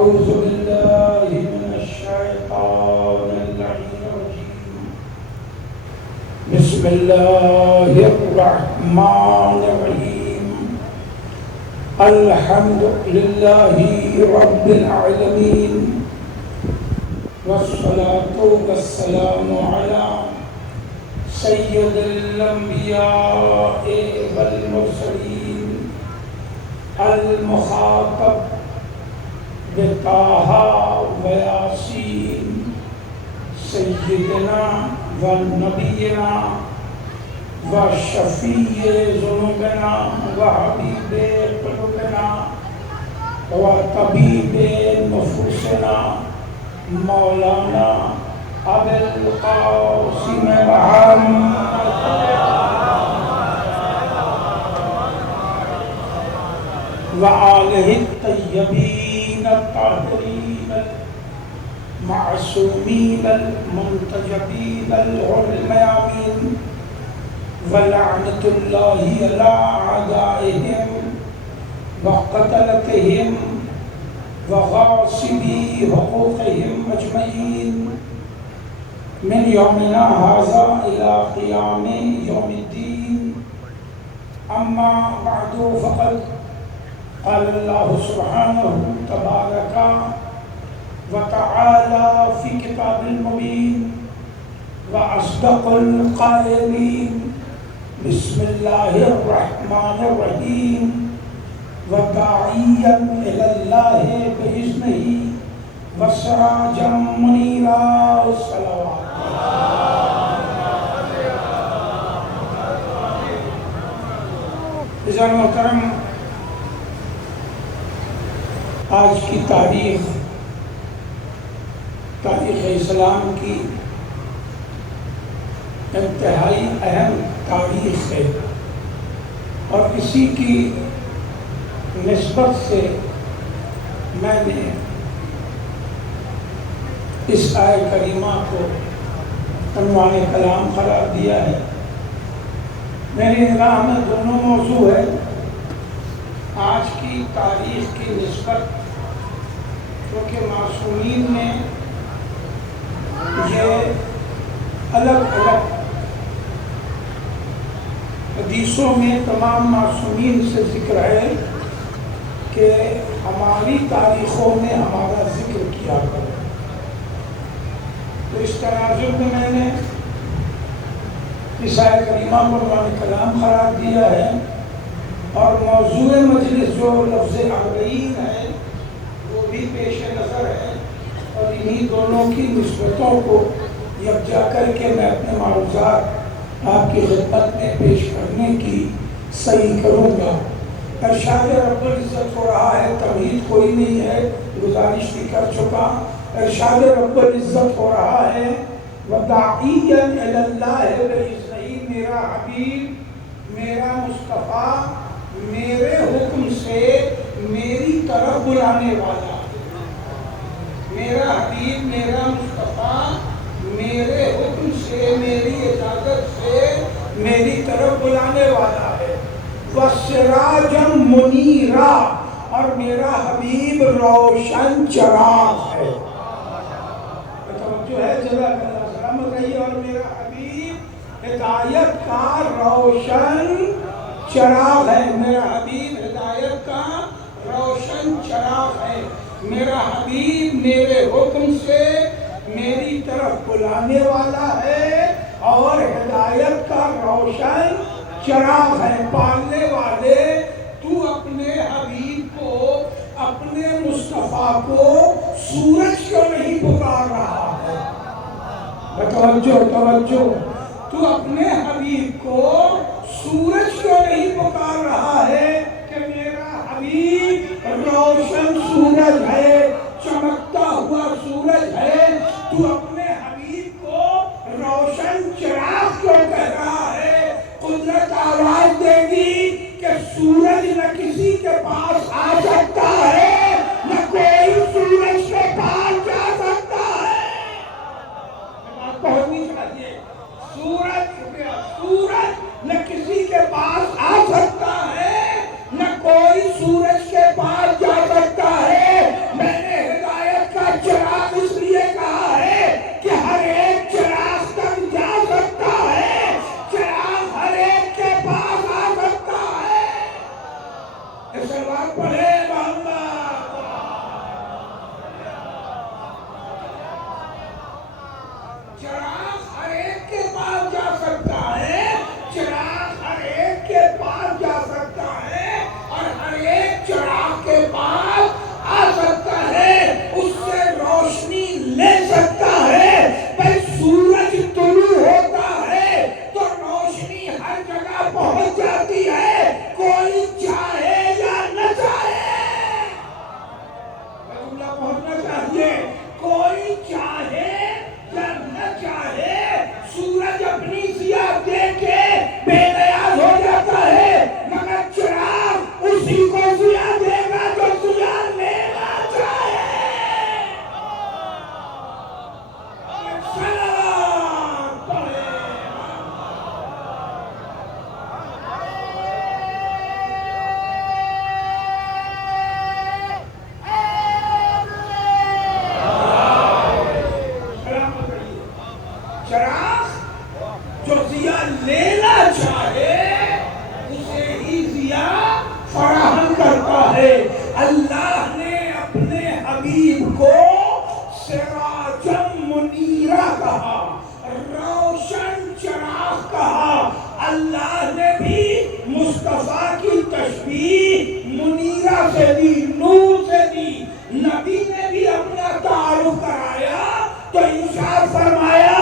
أعوذ بالله من الشيطان اللعين الرجيم. بسم الله الرحمن الرحيم. الحمد لله رب العالمين، والصلاة والسلام على سید الانبیاء والمرسلین المخاطب بطہ ویاسین سیدنا ونبینا وشفیع ذنوبنا وحبیب قلوبنا وطبیب نفوسنا مولانا ابو القاسم محمد وآلہ الطیبین الطاہرین المعصومین المنتجبین الغر الميامين، ولعنة الله على أعدائهم وقتلتهم وغاصبي حقوقهم أجمعين من يومنا هذا إلى قيام يوم الدين. أما بعد، فقد قال الله سبحانه تبارك وتعالى في كتاب المبين وأصدق القائلين: بسم الله الرحمن الرحيم، وداعيا إلى الله بإذنه وسراجا منيرا. الصلوات. عزیزان محترم، آج کی تاریخ اسلام کی انتہائی اہم تاریخ ہے، اور اسی کی نسبت سے میں نے اس آیت کریمہ کو عنوان کلام قرار دیا ہے. میری نگاہ میں دونوں موضوع ہے. آج کی تاریخ کی نسبت، کیونکہ معصومین نے یہ الگ الگ حدیثوں میں تمام معصومین سے ذکر ہے کہ ہماری تاریخوں میں ہمارا ذکر کیا کرو. تو اس تناظر میں نے اس آیت کریمہ کو عنوان کلام قرار دیا ہے، اور موضوع مجلس جو لفظ اربعین ہے وہ بھی پیش نظر ہے، اور انہی دونوں کی نسبتوں کو یکجا کر کے میں اپنے معروضات آپ کی خدمت میں پیش کرنے کی صحیح کروں گا. ارشاد رب العزت ہو رہا ہے، تمہید کوئی نہیں ہے، گزارش بھی کر چکا. ارشاد رب العزت ہو رہا ہے: وَدَاعِيًّا إِلَى اللَّهِ بِإِذْنِهِ، میرا حبیب، میرا مصطفیٰ میرے حکم سے میری طرف بلانے والا. میرا حبیب، میرا مصطفیٰ میرے حکم سے، میری اجازت سے میری طرف بلانے والا ہے. وَسِرَاجًا مُنِيرًا، اور میرا حبیب روشن چراغ ہے. توجہ ہے، جزاک اللہ، سلامت رہیے. اور میرا حبیب ہدایت کا روشن چراغ ہے. میرا حبیب ہدایت کا روشن چراغ ہے. میرا حبیب میرے حکم سے میری طرف بلانے والا ہے اور ہدایت کا روشن چراغ ہے. پالنے والے، تو اپنے حبیب کو، اپنے مصطفیٰ کو سورج کیوں نہیں پکار رہا ہے؟ توجہ. تو اپنے حبیب کو سورج کیوں نہیں پکار رہا ہے کہ میرا حبیب روشن سورج ہے، چمکتا ہوا سورج ہے؟ تو اپنے حبیب کو روشن چراغ کیوں کہہ رہا ہے؟ قدرت آواز دے گی کہ سورج نہ کسی کے پاس آ سکتا ہے، نہ کوئی سورج کے پاس جا سکتا ہے. بات پہنچنی چاہیے. سورج نہ کسی کے پاس آ سکتا ہے، نہ کوئی سورج کے پاس جا سکتا ہے. میں جملہ پہنچنا چاہیے. کوئی چاہے یا نہ چاہے سورج اپنی ضیاء دے کے بے نیاز ہو جاتا ہے، مگر چراغ اسی کو ضیاء دے گا جو ضیاء لینا چاہے. سلام پڑھے. چراغ جو ضیاء لینا چاہے اسے ہی ضیاء فراہم کرتا ہے. اللہ نے اپنے حبیب کو سراجم منیرہ کہا، روشن چراغ کہا. اللہ نے بھی مصطفیٰ کی تشبیہ منیرہ سے دی، نور سے دی. نبی نے بھی اپنا تعارف کرایا تو ارشاد فرمایا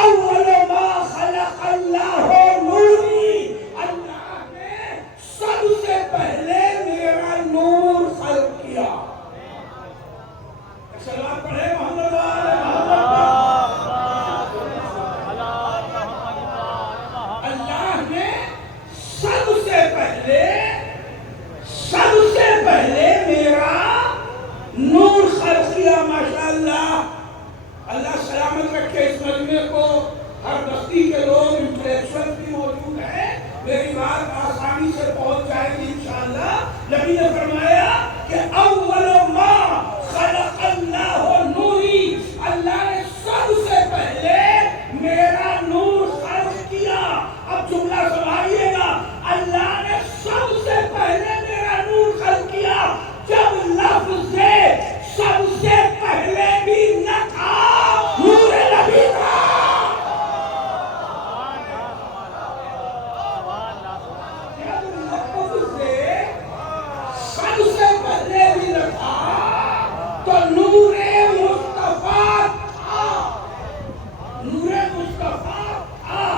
اول ما خلق اللہ نوری. اللہ نے سب سے پہلے میرا نور خلق کیا. سلام پڑھے محمد آل محمد. اللہ نے سب سے پہلے میرا نور خلق کیا. ماشاءاللہ اللہ سلامت رکھے اس مجمع کو. ہر بستی کے لوگ انٹلیکچوئل بھی موجود ہیں، میری بات آسانی سے پہنچ جائے گی انشاءاللہ. نبی نے فرمایا کہ اول ما خلق اللہ نوری. اللہ نے سب سے پہلے میرا نور خلق کیا. اب جملہ سنبھالیے گا. اللہ نے سب سے پہلے میرا نور خلق کیا. جب لفظ سب سے پہلے بھی نہ تھا، نور نبی تھا. جب لفظ سب سے پہلے بھی نہ تھا تو نور مصطفیٰ تھا. نور مصطفیٰ تھا.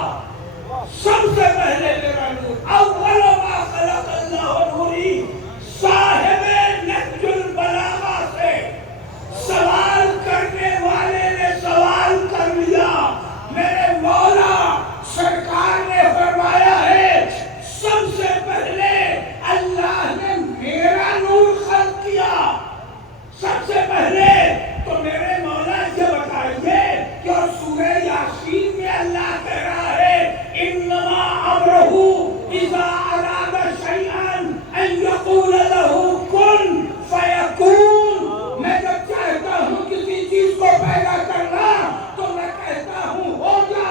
سب سے پہلے میرا نور. اول ما خلق اللہ نوری. صاحب نہج البلاغہ سے سوال کرنے والے نے سوال کر لیا. میرے مولا سرکار نے فرمایا ہے سب سے پہلے اللہ نے میرا نور خلق کیا. سب سے پہلے تو میرے مولا یہ بتائیے کہ سورہ یاسین میں اللہ کہہ رہا ہے انما امرہ اذا اراد شیئا ان یقول لہ کن فیکون. میں جب چاہتا ہوں کسی چیز کو پیدا کرنا تو میں کہتا ہوں ہو جا.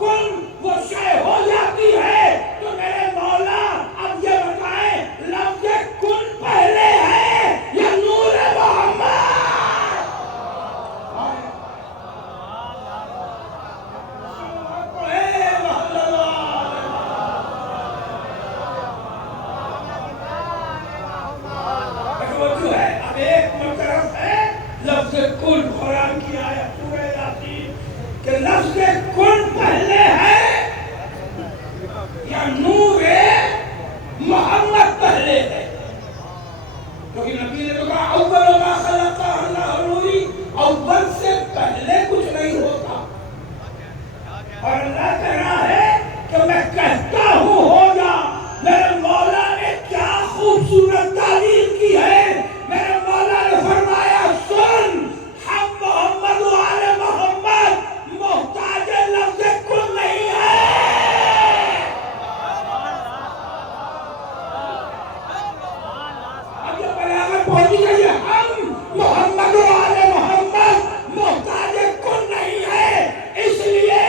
کن وہ شے ہو جاتی ہے. تو میرے مولا اب یہ بتائیں لفظ کن پہلے ہے یا نور محمد؟ اب ایک مرتبہ ہے لفظ کن. قرآن کی آیت سورہ یاسین کہ لفظ کن پہلے ہے یا نور محمد پہلے ہے. کیونکہ نبی نے تو کہا اول ما خلق اللہ نوری. اول سے پہلے کچھ نہیں ہوتا. اور اللہ کہہ رہا ہے کہ میں کہتا ہوں ہو جا. میرے مولا نے کیا خوبصورت تعلیم کی ہے. میرے مولا نے فرمایا سن ہم محمد و آل محمد محتاج لفظ کن نہیں ہے. اب یہ بلاغت پہنچی گئی ہے. ہم محمد و آل محمد محتاج کن نہیں ہے اس لیے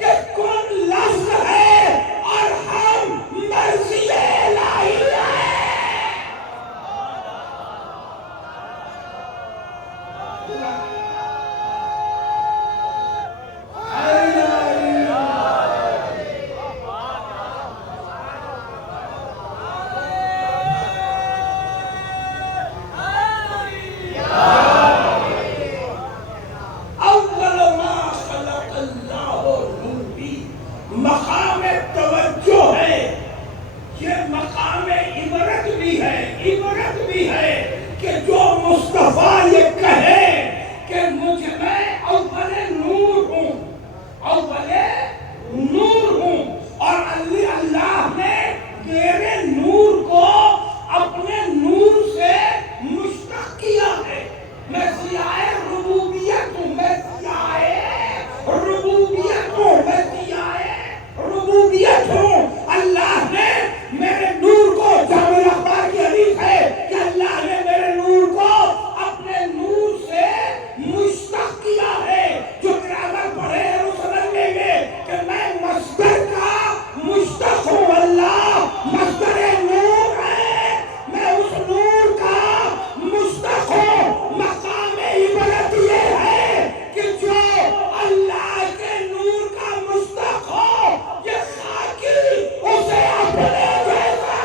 کہ کن لفظ ہے اور ہم مرضی الہی ہے. مقام توجہ ہے. یہ مقام عبرت بھی ہے. عبرت بھی ہے کہ جو مصطفیٰ یہ سیاہ ربوبیت میں سیاہ ربوبیت میں سیاہ ربوبیت ہوں. اللہ نے میرے نور کو، جامع اخبار کی حدیث ہے کہ اللہ نے میرے نور کو اپنے نور سے مشتق کیا ہے. جو گرامر پڑھے ہیں وہ سمجھ لیں گے کہ میں مصدر کا مشتق ہوں. اللہ مصدر نور ہے، میں اس نور کا مشتق ہوں. مقام عبرت یہ ہے کہ جو اللہ کے نور کا مشتق ہو، یہ خاکی اسے اپنے جیسا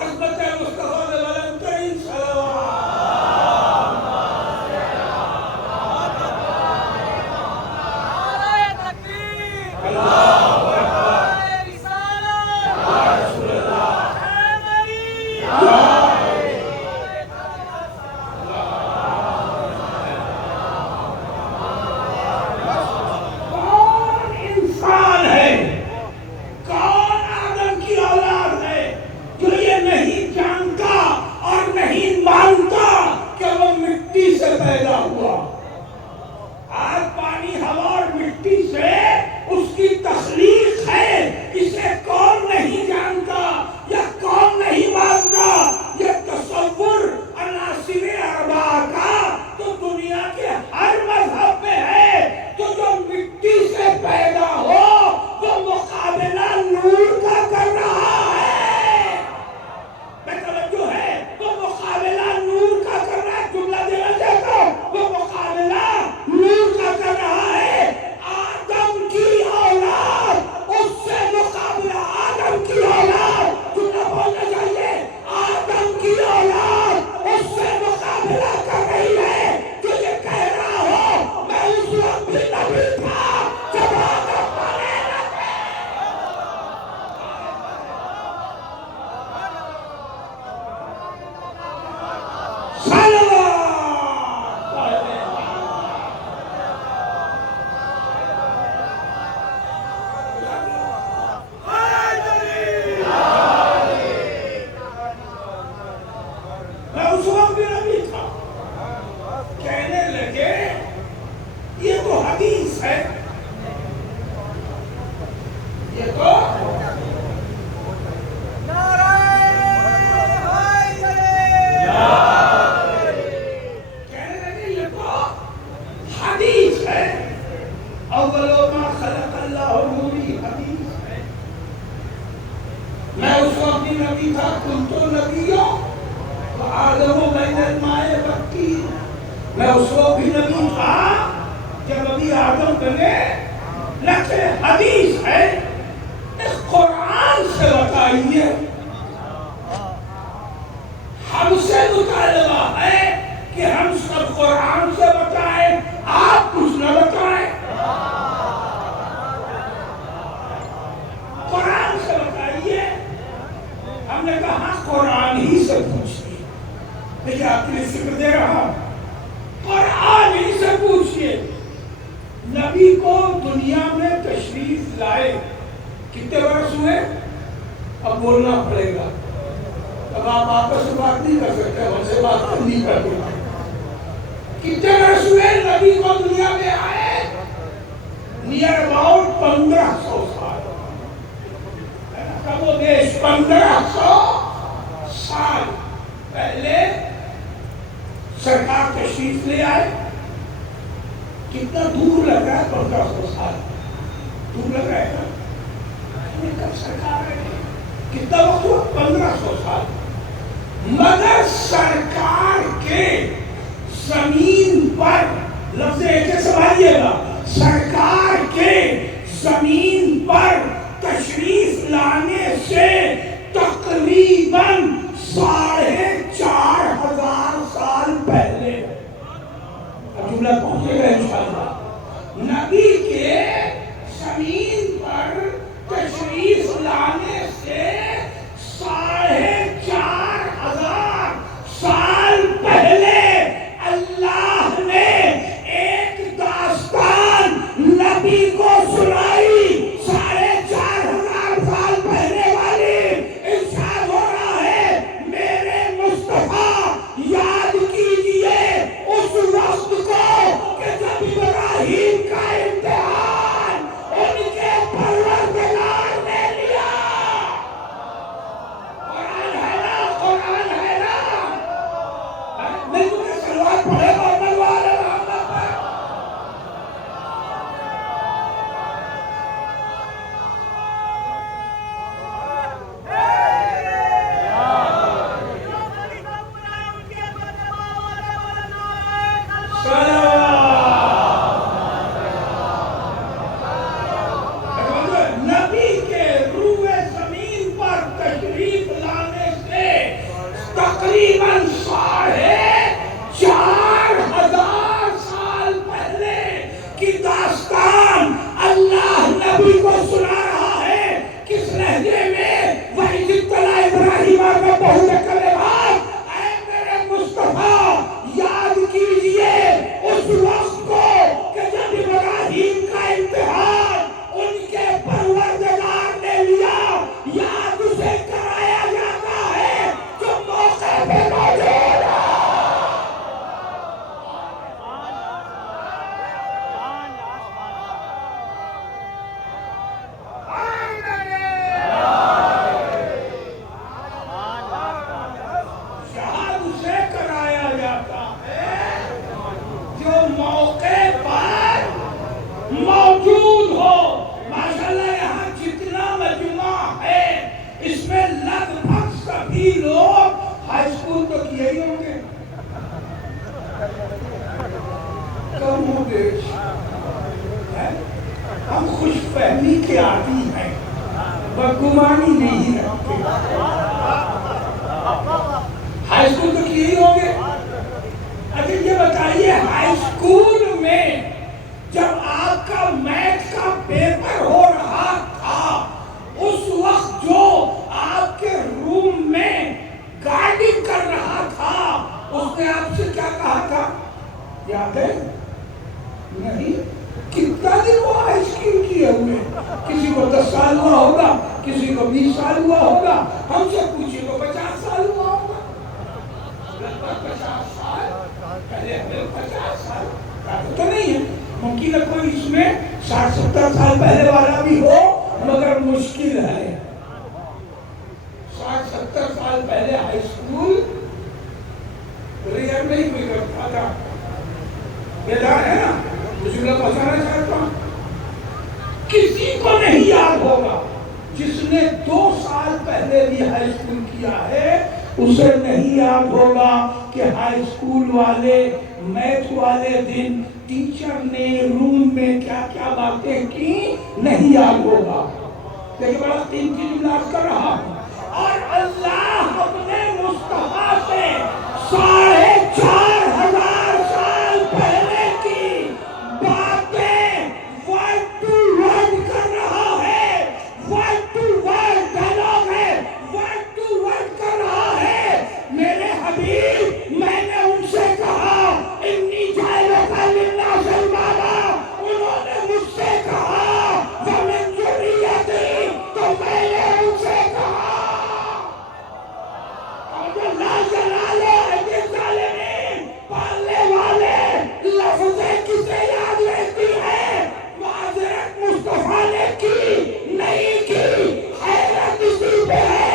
عظمت مصطفیٰ میں بلند ترین صلوات. کون انسان ہے، کون آدم کی اولاد ہے جو یہ نہیں جانتا اور نہیں مانتا کہ وہ مٹی سے پیدا ہوا. آج پانی، ہوا اور مٹی سے اس کی تخلیق ہے. اسے کون نہیں جانتا یا کون نہیں مانتا؟ یہ تصور عناصر اربعہ کا تو دنیا کے ہر مذہب میں ہے. تو جو مٹی سے پیدا ہو وہ مقابلہ نور کا کر رہا ہے. میں توجہ ہے، وہ مقابلہ نور کا کر رہا ہے. جملہ دینا چاہتا ہوں، وہ مقابلہ نور کا کر رہا ہے. آدم کی اولاد اس سے مقابلہ، آدم کی اولاد، جملہ بولنا چاہیے، آدم کی اولاد اس سے مقابلہ کر رہی ہے. تو یہ کہہ رہا ہو میں اس وقت بھی نبی تھا جب آدم بنے نہ تھے. میں اس وقت بھی نبی تھا. کہنے لگے یہ تو حدیث ہے، یہ تو کہنے لگے یہ تو حدیث ہے. اول ما خلق اللہ نوری حدیث ہے. میں اس وقت بھی نبی تھا. کنت نبیوں آدم بین الماء والطین. میں اس وقت بھی نبی تھا جب ابھی آدم بنے. لیکن حدیث ہے. اس قرآن سے بتائیے، ہم سے مطالبہ ہے کہ ہم سب قرآن سے بتائیں، آپ کچھ نہ بتائیں. قرآن سے بتائیے. ہم نے کہا قرآن ہی سے پوچھیے. دیکھیے آپ کے لیے ذکر دے رہا ہوں، قرآن ہی سے پوچھیے. نبی کو دنیا میں تشریف لائے کتنے برس ہوئے؟ اب بولنا پڑے گا. اب آپ آپس سے بات نہیں کر سکتے، ہم سے بات کرنی پڑے گی. کتنے برس ہوئے نبی کو دنیا میں آئے؟ نیئر اباؤٹ 1500 سال. کم و بیش 1500 سال پہلے سرکار تشریف لے آئے. کتنا دور لگ رہا ہے؟ 1500 سال دور لگ رہا ہے نا. کب سرکار ہے؟ کتنا وقت ہوا؟ 1500 سال. مگر سرکار کے زمین پر، لفظ ایک سنبھالیے گا، سرکار کے زمین پر تشریف لانے سے تقریباً 4500 سال پہلے. اب جملہ پہنچے گا انشاءاللہ. نبی کے زمین پر تشریف لانے سے 4500 سال پہلے اللہ نے ایک داستان نبی کو سنائی. 4500 سال پہلے تنبہوا لکلمات، اے میرے مصطفیٰ یاد کیجئے اس وقت کو کہ جب ابراہیم کا امتحان ان کے پروردگار نے لیا، یاد اسے کرایا جاتا ہے جو موقع پہ موجود ہے۔ یاد اسے کرایا جاتا ہے جو موقع پر موجود ہو۔ ماشاءاللہ یہاں جتنا مجمع ہے اس میں لگ بھگ سبھی لوگ ہائی اسکول تو کیے ہی ہوں گے، کم ہو بیش ہے۔ ہم خوش فہمی کے عادی ہیں، بدگمانی نہیں رکھتے۔ ہائی اسکول تو کیے ہی ہوں گے۔ اچھا یہ بتائیے ہائی اسکول میں جب آپ کا میتھ کا پیپر ہو رہا تھا، اس وقت جو آپ کے روم میں گائیڈنگ کر رہا تھا اس نے آپ سے کیا کہا تھا؟ یاد ہے؟ نہیں؟ کتنا دن وہ ہائی اسکول کیے ہوئے؟ کسی کو 10 سال ہوا ہوگا، کسی کو 20 سال ہوا ہوگا، ہم سے پوچھئے تو 50 سال ہوا ہوگا۔ 50 سال پہلے ہمیں 50 سال تو نہیں ہے، ممکن ہے کوئی اس میں 60-70 سال پہلے والا بھی ہو، مگر مشکل ہے۔ 60-70 سال پہلے ہائی اسکول ریئر میں ہی کوئی کرتا تھا، بیدار ہے نا؟ مجھے لوگ بتانا چاہتا ہوں کسی کو نہیں یاد ہوگا، جس نے 2 سال پہلے بھی ہائی اسکول کیا ہے اسے نہیں یاد ہوگا کہ ہائی اسکول والے میتھ والے دن ٹیچر نے روم میں کیا کیا باتیں کی، نہیں یاد ہوگا۔ لیکن بڑا قیمتی جملہ کر رہا ہوں، اور اللہ اپنے مصطفیٰ سے 4,500 سال پہلے کی باتیں ورڈ ٹو ورڈ کر رہا ہے، ورڈ ٹو ورڈ ڈائلاگ ہے، ورڈ ٹو ورڈ کر رہا ہے۔ میرے حبیب میں نے ان سے کہا انی جائلک للناس اماما، انہوں نے مجھ سے کہا ومن ذریتی، تو میں نے ان سے کہا لا جلالو ایدی ظالمین، پالنے والے لفظیں کسے یاد رہتی ہے؟ معذرت مصطفیٰ نے کی نہیں کی، حیرت اسی پہ ہے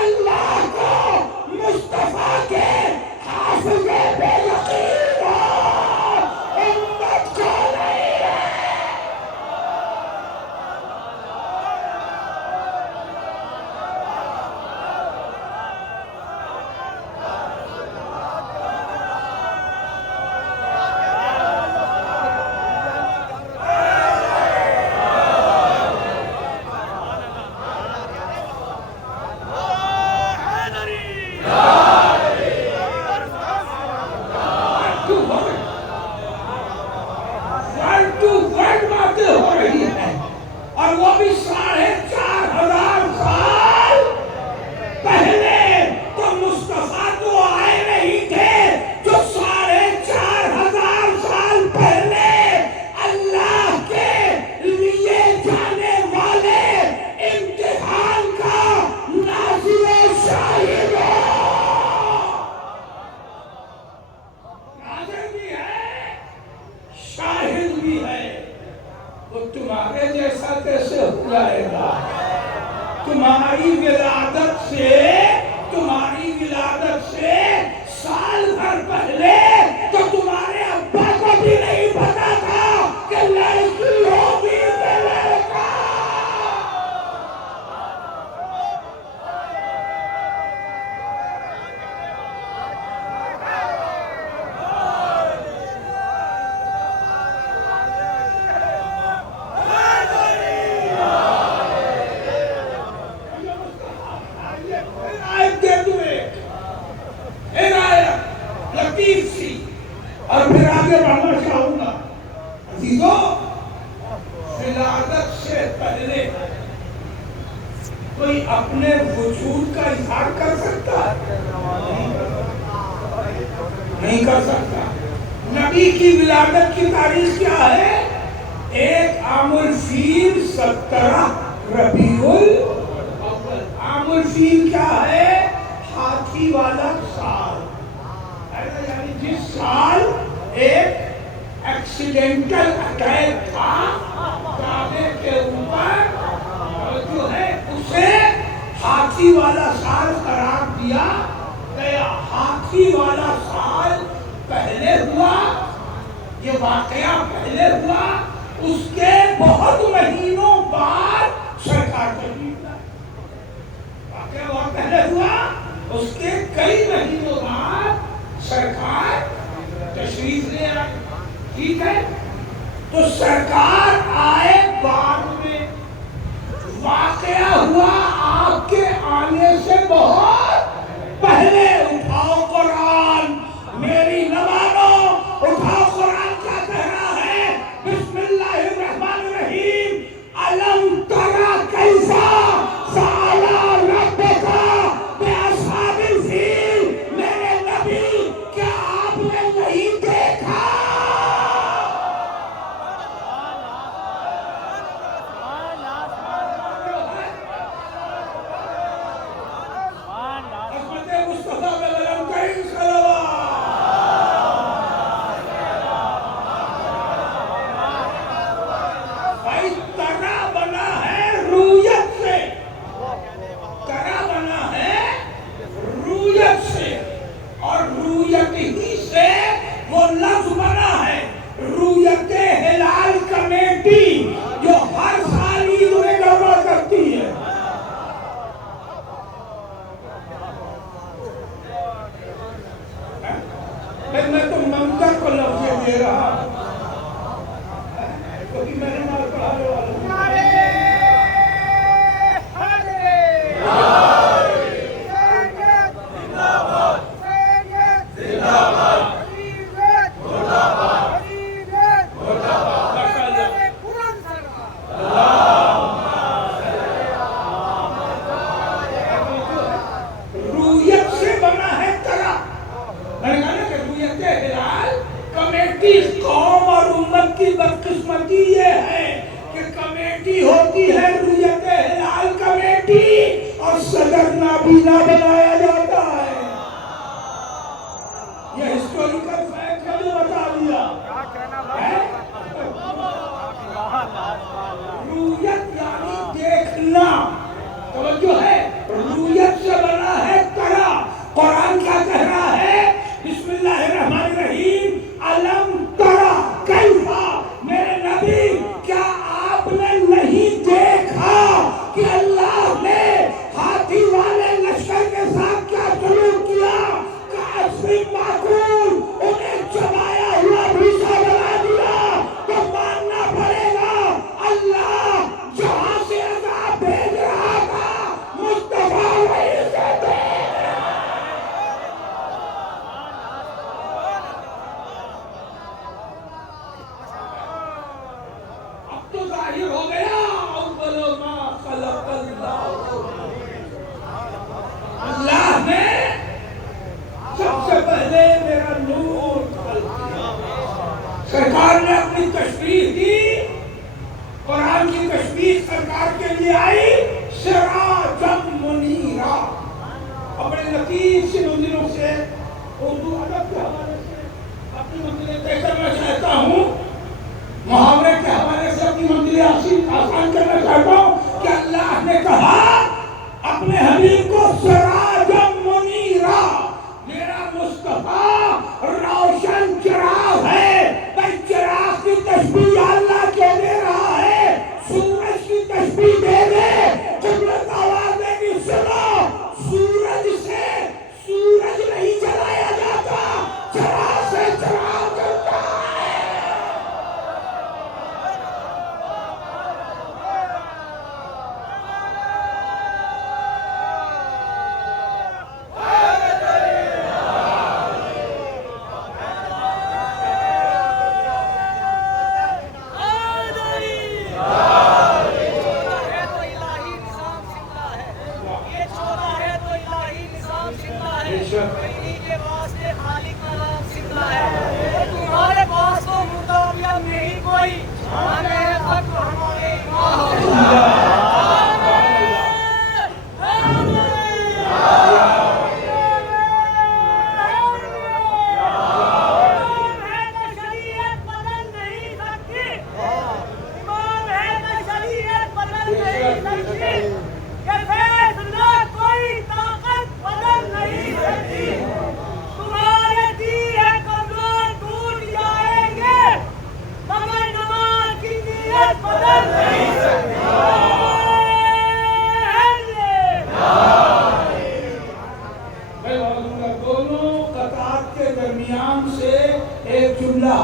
اللہ کو مصطفیٰ کے حافظے پہ یقین ہو، امت کو نہیں ہے۔ ورڈ ٹو ورڈ باتیں ہو رہی ہیں، اور وہ بھی 4,500 سال پہلے۔ تو مصطفیٰ تو آئے نہیں تھے جو 4,500 سال پہلے اللہ کے لیے جانے والے امتحان کا ناظر و شاہد ہو۔ ناظر بھی ہے، شاہد بھی ہے۔ وہ تمہارے جیسا کیسے ہو جائے گا؟ تمہاری ولادت سے سال بھر پہلے تو تمہارے ابا کو بھی نہیں پتا تھا کہ لڑکی ہوگی کہ لڑکا۔ لطیف اپنے وجود کا اظہار کر سکتا ہے؟ نہیں کر سکتا۔ نبی کی ولادت کی تاریخ کیا ہے؟ 1 عام الفیل 17 ربیع الاول۔ عام الفیل کیا ہے؟ ہاتھی والا سال، یعنی جس سال ایک ایکسیڈنٹل اٹیک تھا کعبے کے اوپر، جو ہے اسے ہاتھی والا سال قرار دیا گیا۔ ہاتھی والا سال پہلے ہوا، یہ واقعہ پہلے ہوا، اس کے بہت مہینوں بعد سرکار تشریف لائے۔ واقعہ بہت پہلے ہوا، اس کے کئی مہینوں بعد سرکار تشریف لے آئے۔ ٹھیک ہے، تو سرکار آئے بعد میں، واقعہ ہوا آپ کے آنے سے بہت پہلے۔ اٹھاؤ قرآن، میری نہ مانو، اٹھاؤ قرآن کیا کہہ رہا ہے؟ بسم اللہ الرحمن الرحیم، الم تر کیف فعل ربک باصحاب الفیل۔ میرے نبی کیا آپ نے نہیں دیکھا؟ میں تو منظر کو لفظ دے رہا کیونکہ میں نے مال پڑھانے والا ہوں۔ قوم اور امت کی بدقسمتی یہ ہے کہ کمیٹی ہوتی ہے رؤیت ہلال کمیٹی، اور صدر نابینا بنایا جاتا ہے۔ یہ ہسٹوریکل فیکٹ ہے جو بتا دیا۔ رؤیت یعنی دیکھنا، توجہ ہے، رؤیت سے بنا ہے ترا۔ قرآن کیا کہہ رہا ہے؟ بسم اللہ الرحمن الرحیم، الم ترا کیف، میرے نبی کیا آپ نے نہیں دیکھا کہ اللہ نے ہاتھی والے لشکر کے ساتھ کیا سلوک کیا؟ کعصف معقول، انہیں چبایا ہوا بھوسا بنا دیا۔ تو ماننا پڑے گا اللہ جہاں سے عذاب بھیج رہا تھا مصطفیٰ وہیں سے دے۔ تو ظاہر ہو گیا اول ما خلق اللہ، اللہ نے سب سے پہلے میرا نور خلق کیا۔ سرکار نے اپنی تشریح دی، قرآن کی تشریح سرکار کے لیے آئی سراجا منیرا۔ اپنے لطیف سی منزلوں سے، اردو ادب کے حوالے سے اپنی منزلیں طے کرنا چاہتا ہوں، محاورے کے حوالے سے اپنی منزلیں آسان کرنا چاہتا ہوں کہ اللہ نے کہا اپنے حبیب کو سراجا منیرا، میرا مصطفیٰ روشن چراغ ہے۔ بھائی چراغ کی تشبیہ اللہ کیوں دے رہا ہے؟ سورج کی تشبیہ دے دے، قدرت آواز دے گی سنو، سورج سے سورج نہیں جلایا جاتا، چراغ سے چراغ جلتا ہے۔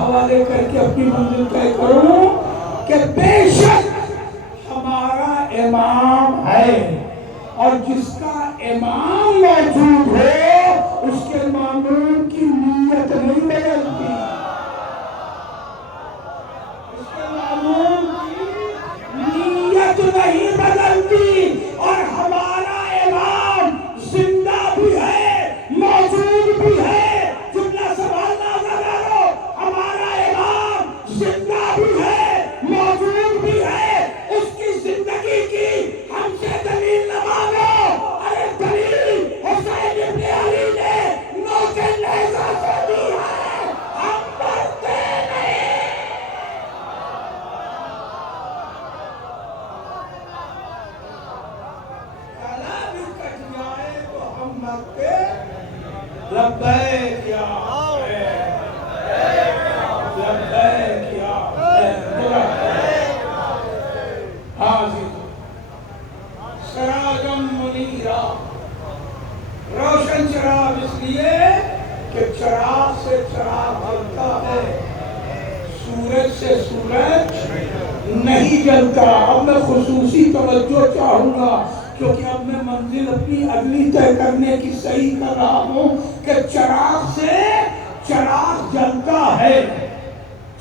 حوالے کر کے اپنی منزل طے کروں کہ بے شک ہمارا امام ہے، اور جس کا امام موجود ہو اس کے مامون کی نیت نہیں بدلتی، اس کے مامون کی نیت نہیں بدلتی، اور ہمارا امام زندہ بھی ہے، موجود بھی ہے۔ جملہ سنبھالنا ذرا، ہمارا امام زندہ بھی ہے، موجود بھی ہے، اس کی زندگی کی ہم سے دلیل نہ مانگو، ارے دلیل حسین ابن علی نے نوک نیزہ سے دی ہے، ہم ڈرتے نہیں۔ کلا بھی کٹ جائے تو ہم مرتے لبیک یا حسین، لبیک یا حسین۔ حاضر سراجم منیرا، روشن چراغ اس لیے کہ چراغ سے چراغ جلتا ہے، سورج سے سورج نہیں جلتا۔ اب میں خصوصی توجہ چاہوں گا کیونکہ اب میں منزل اپنی اگلی طے کرنے کی صحیح کر رہا ہوں کہ چراغ سے چراغ جلتا ہے،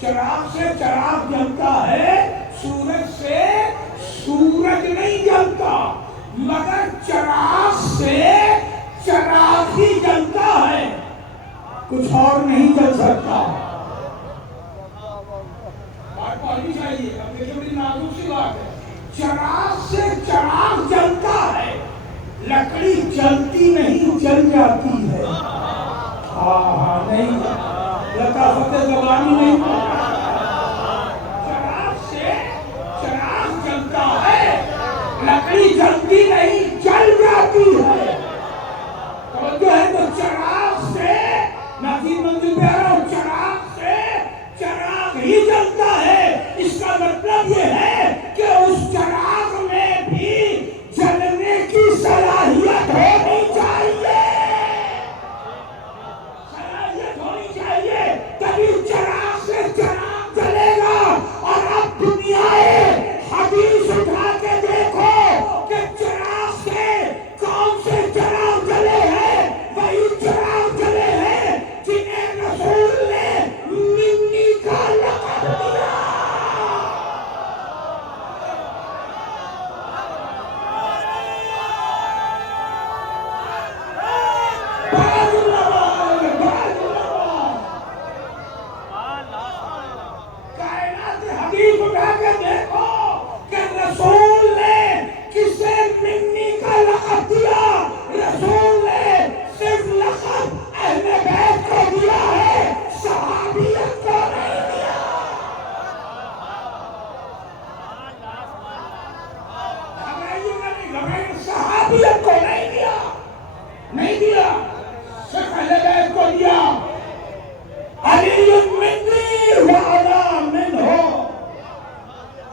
چراغ سے چراغ جلتا ہے، سورج سے سورج نہیں جلتا، مگر چراغ سے چراغ ہی جلتا ہے، کچھ اور نہیں جل سکتا۔ بات پڑھنی چاہیے، اب دیکھیں بڑی نازک سی بات ہے۔ چراغ سے چراغ جلتا ہے، لکڑی جلتی نہیں جل جاتی ہے۔ ہاں نہیں، لطافت زبانی نہیں، چراغ سے چراغ جلتا ہے، لکڑی جلتی نہیں جل جاتی ہے۔ توجہ ہے تو چراغ سے نازی منزل پہ آ رہا ہوں، چراغ سے چراغ ہی جلتا ہے۔ اس کا مطلب یہ ہے کہ اس چراغ میں بھی جلنے کی صلاحیت ہونی چاہیے، صلاحیت ہونی چاہیے، تبھی چراغ سے چراغ جلے گا۔ اور اب دنیا حدیث اٹھا کے دیکھو کہ چراغ سے کون سے چراغ جلے ہیں، وہی چراغ جلے ہیں جنہیں رسول نے منی کا لقب دیا۔ کائنات حدیث اٹھا کے دیکھو کہ رسول نے کسے منی کا لقب دیا۔ رسول نے صرف لقب اہل بیت کو دیا ہے، صحابیت کو نہیں دیا۔ صحابیت کو نہیں دیا، نہیں دیا، صرف اہل بیت کو دیا۔ علی منی وعلا منہ،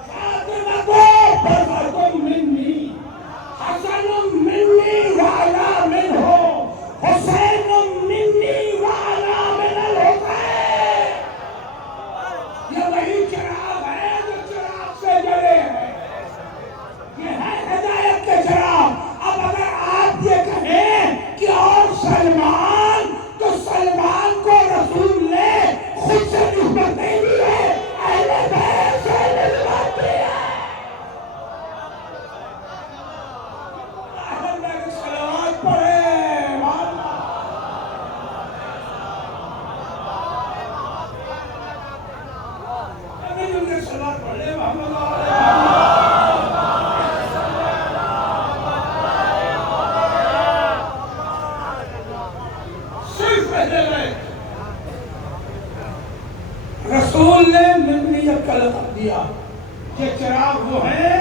فاطمہ بضعۃ منی، حسن منی وعلا منہ، حسین منی وعلا من الحسین۔ یہ وہی چراغ ہے جو چراغ سے جلے ہیں، یہ ہے ہدایت کے چراغ۔ اب اگر آپ یہ کہیں کہ اور سلمان، تو سلمان کو رسول نے خود سے نسبت نہیں دی ہے، اہل بیت سے نسبت دی ہے۔ اہل بیت صلوات پڑھے، صلوات پڑھے محمد رسول نے منیت کا لقب دیا کہ چراغ وہ ہیں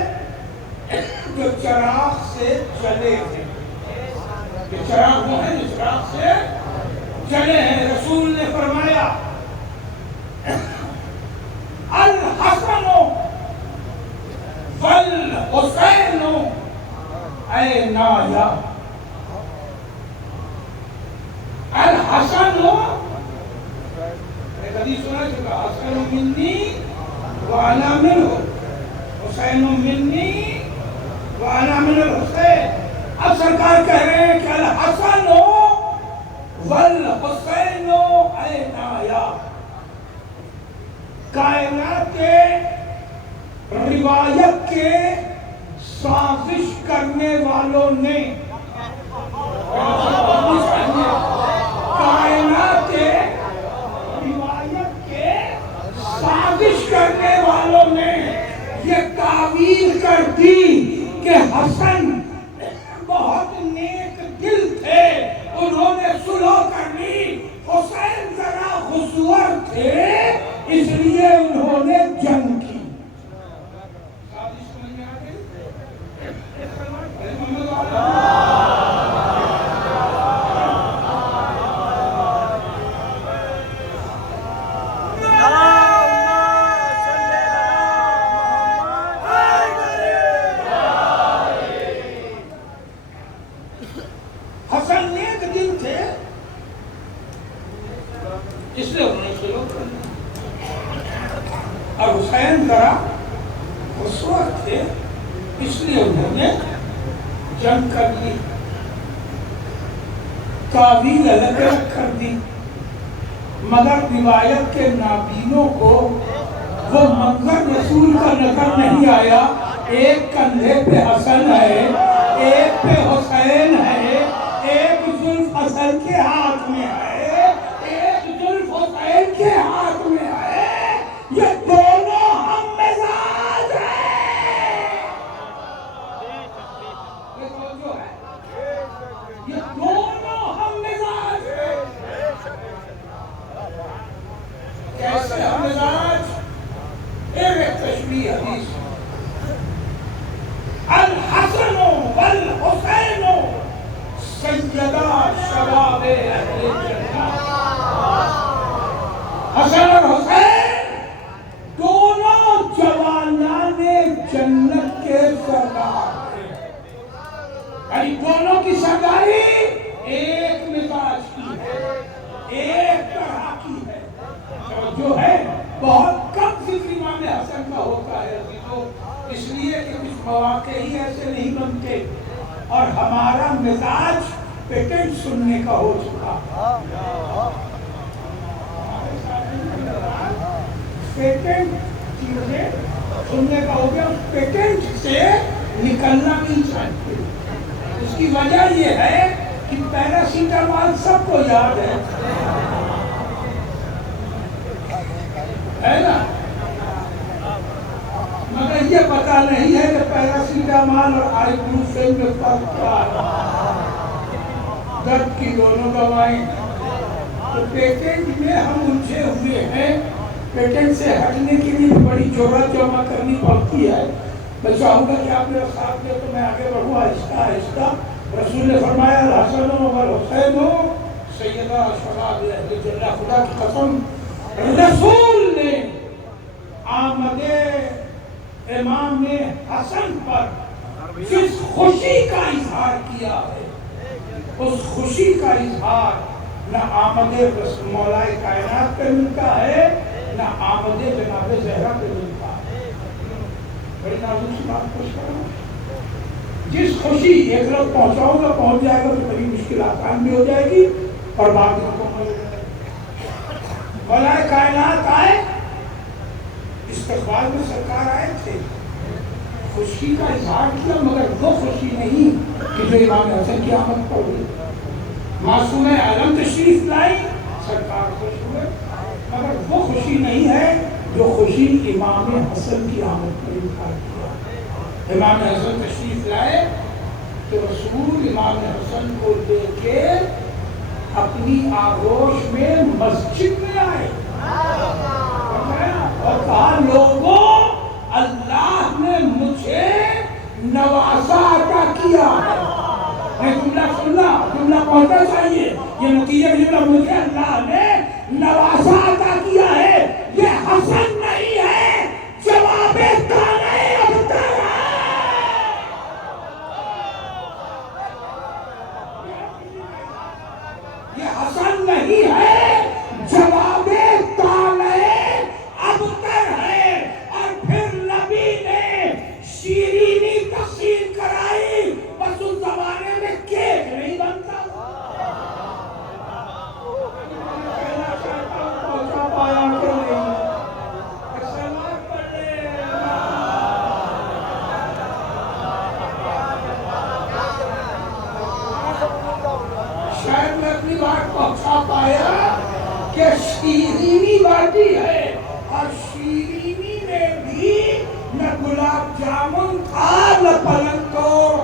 جو چراغ سے جلے ہیں، کہ چراغ وہ ہیں جو چراغ سے جلے ہیں۔ رسول نے فرمایا الحسن والحسین اینایا، الحسن ایک حدیث سنا چکا، حسن منی وانا منہ، حسین منی وانا من الحسین۔ اب سرکار کہہ رہے ہیں کہ الحسن والحسین اینایا، کائنات کے روایت کے سازش کرنے والوں نے، کائنات کے روایت کے سازش کرنے والوں نے یہ تعویل کر دی کہ حسن بہت نیک دل تھے، انہوں نے صلح کر لی، حسین ذرا غسور تھے اس لیے انہوں نے جنگ کی۔ حسن نیک دل تھے اس لیے انہوں نے صلح کر لی، اور حسین ذرا غسور تھے اس لیے انہوں نے جنگ کر لی، تعویل الگ الگ کر دی۔ مگر روایت کے نابینوں کو وہ منظر رسول کا نظر نہیں آیا، ایک کندھے پہ حسن ہے، ایک پہ حسین ہے، ایک زلف حسن کے ہاتھ میں ہے، ایک زلف حسین کے ہاتھ میں ہے، یہ دونوں ہم مزاج ہیں۔ یہ دونوں ہم مزاج ہیں۔ کیسے ہم مزاج؟ ایک تشبیہ حدیث، الحسن والحسین سیدہ شباب اہل جنہ، حسن اور حسین دونوں جوانان جنت کے سردار تھے، یعنی دونوں کی سرداری ایک مزاج کی ہے، ایک طرح کی ہے۔ جو ہے بہت کم ذکر امام حسن کا ہوتا ہے عزیزوں، اس لیے کہ کچھ مواقع ہی ایسے نہیں بنتے، اور ہمارا مزاج پیٹنٹ سننے کا ہو چکا، پیٹنٹ چیزیں سننے کا ہو گیا، اس پیٹنٹ سے نکلنا نہیں چاہتے۔ اس کی وجہ یہ ہے کہ پیراسیٹامول سب کو یاد ہے نا، مگر یہ پتہ نہیں ہے کہ پیراسیٹامول اور آئی بروفین میں فرق کیا ہے، درد کی دونوں دوائیں۔ تو پیٹنٹ میں ہم الجھے ہوئے ہیں، پیٹنٹ سے ہٹنے کے لیے بڑی جرأت جمع کرنی پڑتی ہے۔ میں چاہوں گا کہ آپ میرا ساتھ دیں تو میں آگے بڑھوں آہستہ آہستہ۔ رسول نے فرمایا الحسن والحسین سیدہ شباب اہل جنہ، خدا کی قسم رسول نے آمد امام حسن پر جس خوشی کا اظہار کیا ہے، اس خوشی کا اظہار نہ آمد مولا کائنات پہ ملتا ہے، نہ آمد جناب زہرا پہ ملتا ہے۔ بڑی نازک سی بات پوچھ کر جس خوشی ایک لوگ پہنچاؤں گا پہنچ جائے گا تو بڑی مشکل آسان بھی ہو جائے گی، اور بعد میں مولا کائنات آئے، استقبال میں سرکار آئے تھے، خوشی کا اظہار کیا، مگر وہ خوشی نہیں کہ جو امام حسن کی آمد پر ہوئی۔ معصوم عالم تشریف لائی، سرکار خوش ہوئے، مگر وہ خوشی نہیں ہے جو خوشی امام حسن کی آمد پر اظہار کیا۔ امام حسن تشریف لائے تو رسول امام حسن کو لے کے اپنی آغوش میں مسجد میں آئے اور کہا لوگوں اللہ نے مجھے نوازا عطا کیا ہے۔ میں جملہ سننا، جملہ پہنچنا چاہیے، یہ نتیجہ جملہ مجھے اللہ نے نوازا عطا کیا ہے، یہ حسن نہیں ہے، جواب تانے ابتر ہے۔ یہ حسن نہیں ہے، جواب تانے فرمایا کہ شیرینی بانٹی ہے، اور شیرینی میں بھی نہ گلاب جامن تھا نہ پلنگ توڑ۔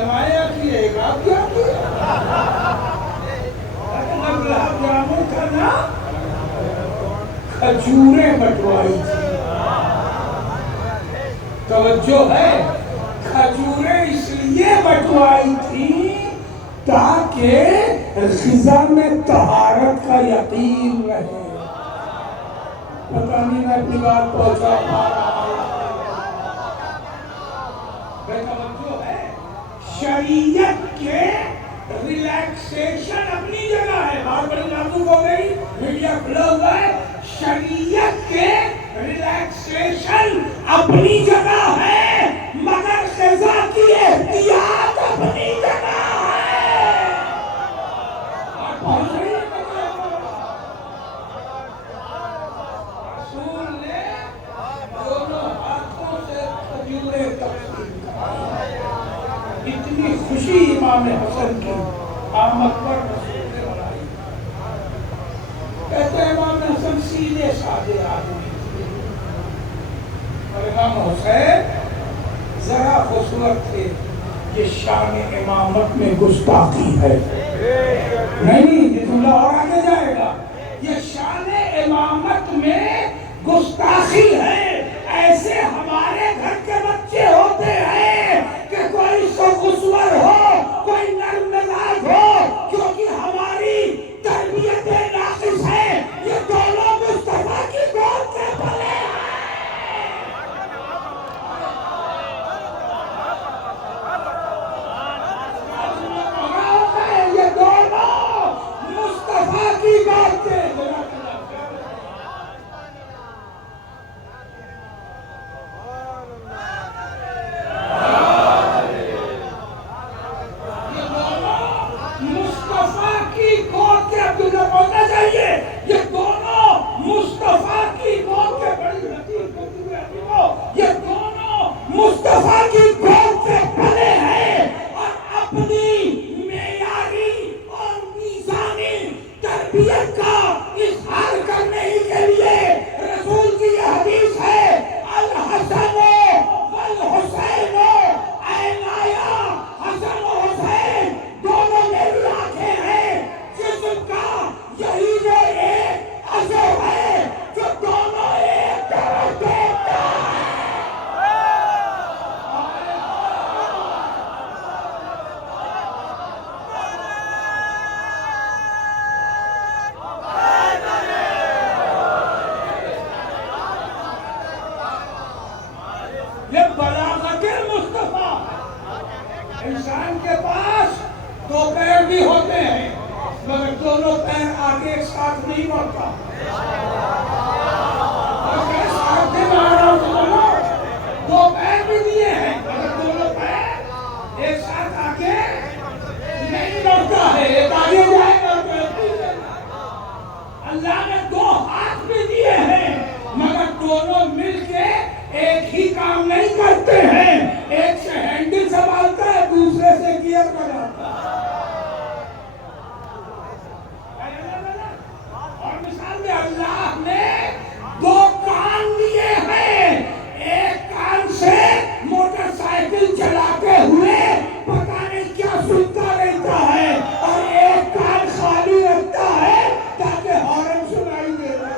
ہمارے یہاں کی ہے گا کیا گلاب جامن تھا نا، کھجوریں بٹوائی تھی۔ توجہ ہے، کھجوریں اس لیے بٹوائی تھی تاکہ غذا میں طہارت کا یقین رہے۔ پتہ نہیں میں اپنی بات پہنچا پا رہا ہوں۔ توجہ ہے، شریعت کے ریلیکسیشن اپنی جگہ ہے، بات بڑی نازک ہو گئی، میڈیا کھلا ہوا ہے۔ شریعت کے ریلیکسیشن اپنی جگہ ہے، مگر غذا کی احتیاط اپنی جگہ ہے۔ رسول نے دونوں ہاتھوں سے کھجوریں تقسیم کرائی۔ اتنی خوشی امام حسن کی آمد پر رسول نے منائی۔ کہتے ہیں امام حسن سیدھے سادے آدمی تھے، اور امام حسین ذرا خوبصورت تھے۔ یہ شان امامت میں گستاخی ہے، نہیں یہ جملہ اور آگے جائے گا، یہ شان امامت میں گستاخی ہے۔ ایسے ہمارے گھر کے بچے ہوتے ہیں کہ کوئی سخسور ہو، کوئی نرم مزاج ہو، کیونکہ ہماری تربیت ناقص ہے۔ یہ دونوں مصطفیٰ کی گود سے پلے ہیں۔ یہ دونوں مصطفیٰ کی گود سے مصطفیٰ کی گود سے پلے ہیں، اور اپنی معیاری اور میزانی تربیت کا اظہار کرنے ہی کے لیے رسول کی یہ حدیث ہے، الحسن والحسین عینایا، حسن و حسین دونوں میری آنکھیں ہیں، جسم کا یہی وہ ایک عضو ہے جو دونوں ایک طرف دیکھتا ہے۔ یہ بلاغت مصطفیٰ، انسان کے پاس دو پیر بھی ہوتے ہیں، مگر دونوں پیر آگے ایک ساتھ نہیں بڑھتا۔ دو پیر بھی دیے ہیں مگر دونوں پیر ایک ساتھ آگے نہیں بڑھتا ہے، ایک آگے جائے گا تو ایک پیچھے۔ اللہ نے دو ہاتھ بھی دیے ہیں مگر دونوں مل کے ایک ہی کام نہیں کرتے ہیں، ایک سے ہینڈل سنبھالتا ہے دوسرے سے گیئر بجاتا ہے۔ اور مثال میں اللہ نے دو کان دیے ہیں، ایک کان سے موٹر سائیکل چلاتے ہوئے پتہ نہیں کیا سنتا رہتا ہے، اور ایک کان خالی رکھتا ہے تاکہ ہارن سنائی دے رہے۔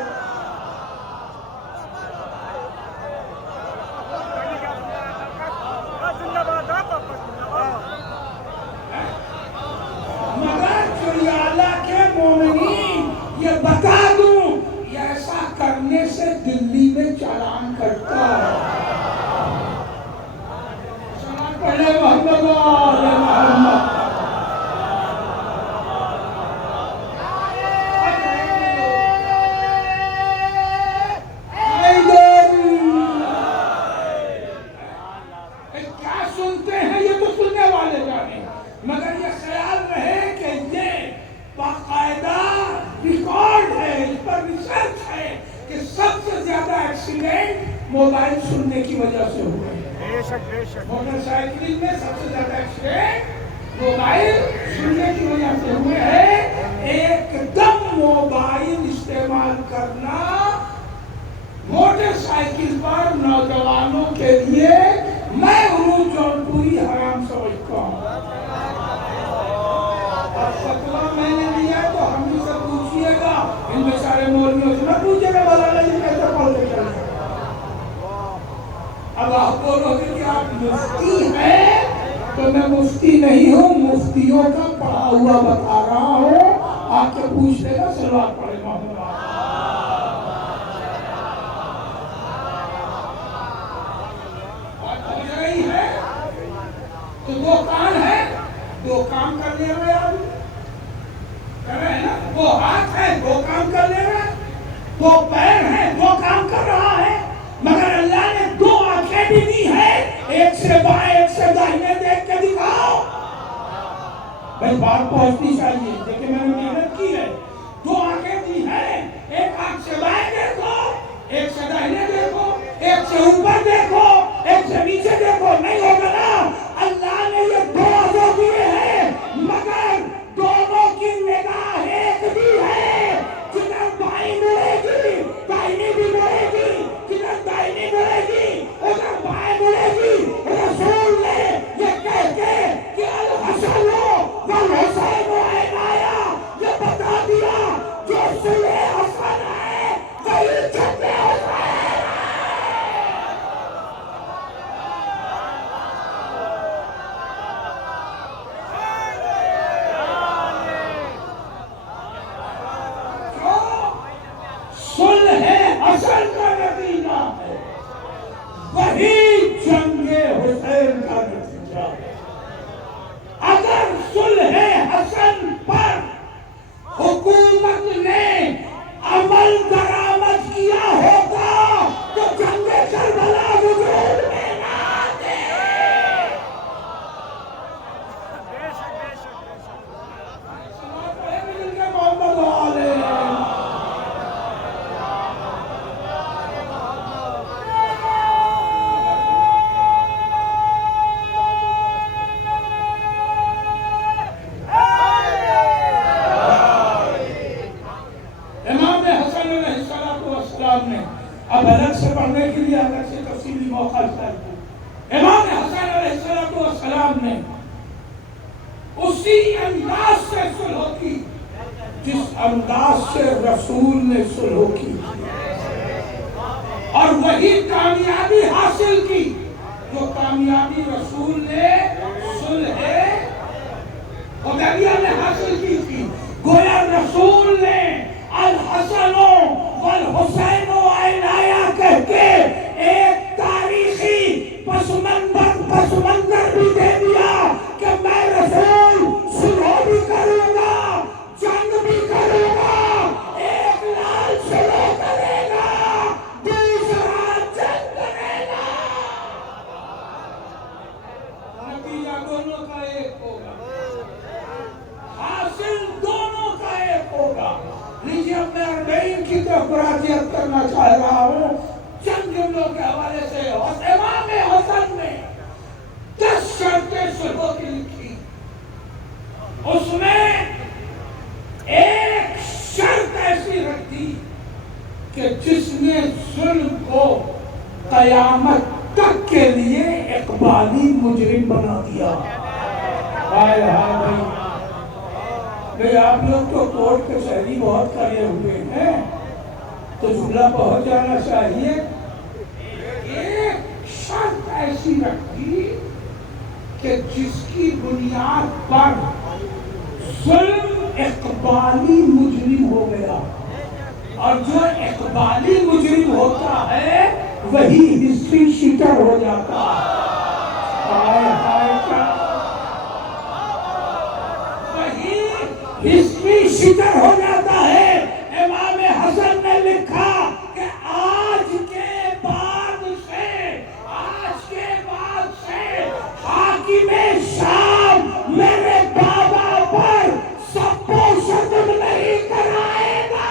مگر چریالہ کے مومنین یہ بتا دوں، یہ ایسا کرنے سے دلی میں چالان کرتا ہے۔ سلام پڑھے محمد آل محمد۔ کیا سنتے ہیں یہ تو سننے والے جانے، مگر یہ خیال رہے کہ یہ باقاعدہ ریکارڈ ہے، اس پر ریسرچ ہے کہ سب سے زیادہ ایکسیڈنٹ موبائل سننے کی وجہ سے ہوئے ہیں۔ موٹر سائیکل میں سب سے زیادہ ایکسیڈنٹ موبائل سننے کی وجہ سے ہوئے ہیں. ایک دم موبائل استعمال کرنا موٹر سائیکل پر نوجوانوں کے لیے میں عروج جونپوری حرام سمجھتا ہوں. اور فتویٰ میں نے لیا تو ہم ہی سے پوچھئے گا, ان میں سارے مولویوں سے نہ پوچھے گا والا نہیں کہتا پڑھتے چلے. اب آپ بولو گے کہ آپ مفتی ہیں, تو میں مفتی نہیں ہوں, مفتیوں کا پڑھا ہوا بتا رہا ہوں. آ کے پوچھ لے گا, سلوات پڑھے محمد تو دو کان ہے, دو کام کرنے ہوئے آدمی کر رہے ہیں نا. دو ہاتھ ہے, دو کام کرنے ہوئے. دو پیر ہیں, دو کام کر رہا ہے. مگر اللہ نے دو آنکھیں بھی دی ہے, ایک سے بائیں ایک سے دائیں دیکھ کے دکھاؤ. بھائی بات پہنچنی چاہیے, دیکھیں میں نے محنت کی ہے. دو آنکھیں دی ہیں, ایک آنکھ سے بائیں دیکھو, ایک سے دائیں دیکھو, ایک سے اوپر دیکھو, ایک سے نیچے دیکھو. نہیں ہوگا نا. اللہ نے یہ دو عضو دیے ہیں, مگر دونوں کی نگاہ ایک بھی ہے. جدھر بائیں مڑے گی دائیں بھی مڑے گی, جدھر دائیں مڑے گی ادھر بائیں مڑے گی. رسول نے یہ کہہ کے کہ الحسن والحسین عینایا یہ بتا دیا, جو صلح حسن ہے وہی جد حسین. اصل کا نتیجہ ہے, وہی جنگ حسین کا نتیجہ ہے. اگر صلح حسن پر حکومت نے عمل درآمد کیا ہوگا تو جنگ کربلا وجود میں نہ آتے. محمد والے نے اب الگ سے پڑھنے کے لیے الگ سے تفصیلی موقع اختیار کیا. امام حسن علیہ السلام نے اسی انداز سے صلح کی جس انداز سے رسول نے صلح کی, اور وہی کامیابی حاصل کی جو کامیابی رسول نے صلح حدیبیہ میں حاصل کی تھی. گویا رسول نے الحسن والحسین عینایا کہہ کے ایک تاریخی پس منظر بھی دے دیا کہ میں رسول صلح بھی کروں گا, جنگ بھی کروں گا. ایک لال صلح کرے گا, دوسرا جنگ کرے گا. نتیجہ دونوں کا ایک ہوگا, حاصل دونوں کا ایک ہوگا. لیجیے اب میں اربعین کی طرف مراجعت کرنا چاہ رہا ہوں. چند جملوں کے حوالے سے امام حسن نے 10 شرطیں صلح کی لکھی. اس میں ایک شرط ایسی رکھ دی کہ جس نے ظلم کو قیامت تک کے لیے اقبالی مجرم بنا دیا. ہائے ہائے بھائی, آپ لوگ تو کورٹ کے شہری بہت کرے ہوئے ہیں, تو جملہ پہنچ جانا چاہیے. ایک شرط ایسی رکھی کہ جس کی بنیاد پر ظلم اقبالی مجرم ہو گیا, اور جو اقبالی مجرم ہوتا ہے وہی ہسٹری شیٹر ہو جاتا ہے. ہسٹری شیٹر ہو جاتا ہے. امام حسن نے لکھا کہ آج کے بعد سے حاکم شام میرے بابا پر سب و شتم نہیں کرائے گا.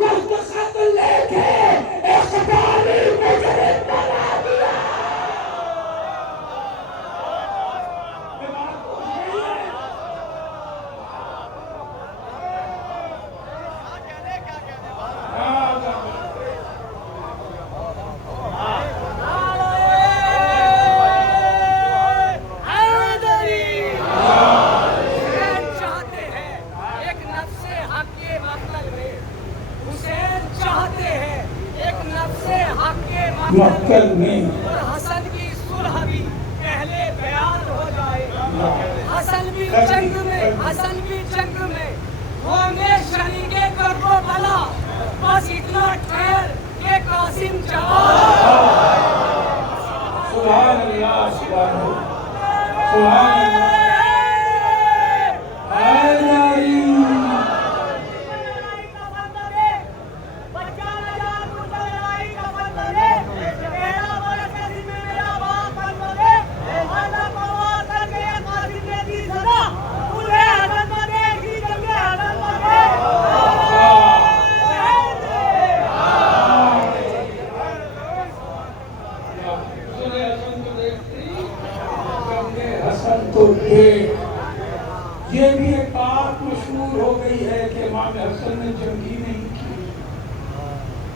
دستخط لے کے اقبالی مجرم بنا دیا. مقتل میں اور حسن کی صلح بھی پہلے بیان ہو جائے. حسن بھی جنگ میں ہوں گے شریک کرب و بلا. بس اتنا ٹھہر کہ قاسم جواب. سبحان اللہ سبحان اللہ سبحان اللہ. یہ بھی ایک بات مشہور ہو گئی ہے کہ امام حسن نے جنگی نہیں کی.